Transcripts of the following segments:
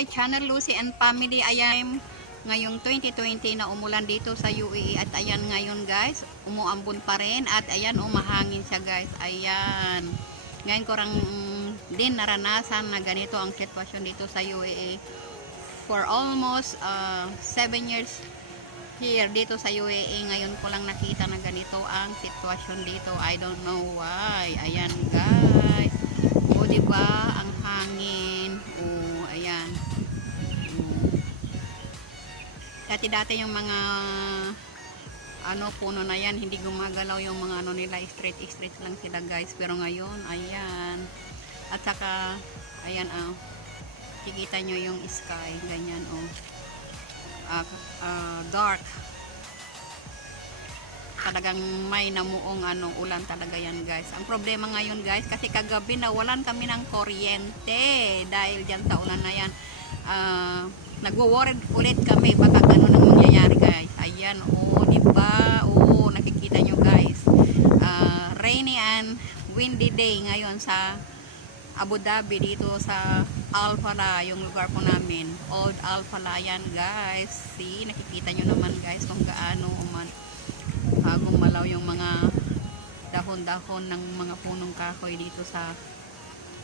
my channel, Lucy and Family. Ayan, ngayong 2020 na umulan dito sa UAE. At ayan ngayon guys, umuambon pa rin. At ayan, umahangin siya guys. Ayan. Ngayon ko lang din naranasan na ganito ang sitwasyon dito sa UAE. For almost 7 years here dito sa UAE. Ngayon ko lang nakita na ganito ang sitwasyon dito. I don't know why. Ayan guys. O diba, ang hangin. O, ayan. Dati-dati yung mga puno na yan, hindi gumagalaw yung mga nila, straight lang sila guys. Pero ngayon, ayan. At saka, ayan, kikita nyo yung sky, ganyan, dark. Talagang may namuong ulan talaga yan guys. Ang problema ngayon guys, kasi kagabi nawalan kami ng kuryente dahil dyan sa ulan na yan. Nagwo-worried ulit kami baka ganun ang mangyayari guys. Ayan, diba? Nakikita nyo guys. Rainy and windy day ngayon sa Abu Dhabi, dito sa Al-Fala, yung lugar po namin. Old Al-Fala yan guys. See, nakikita nyo naman guys kung gaano gumalaw yung mga dahon-dahon ng mga punong kahoy dito sa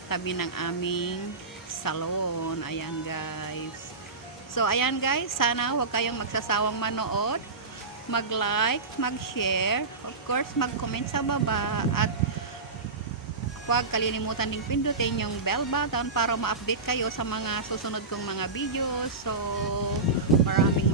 tabi ng aming salon. Ayan guys. So ayan guys, sana huwag kayong magsasawang manood, mag-like, mag-share, of course mag-comment sa baba, at huwag kalilimutan ding pindutin yung bell button para ma-update kayo sa mga susunod kong mga videos. So maraming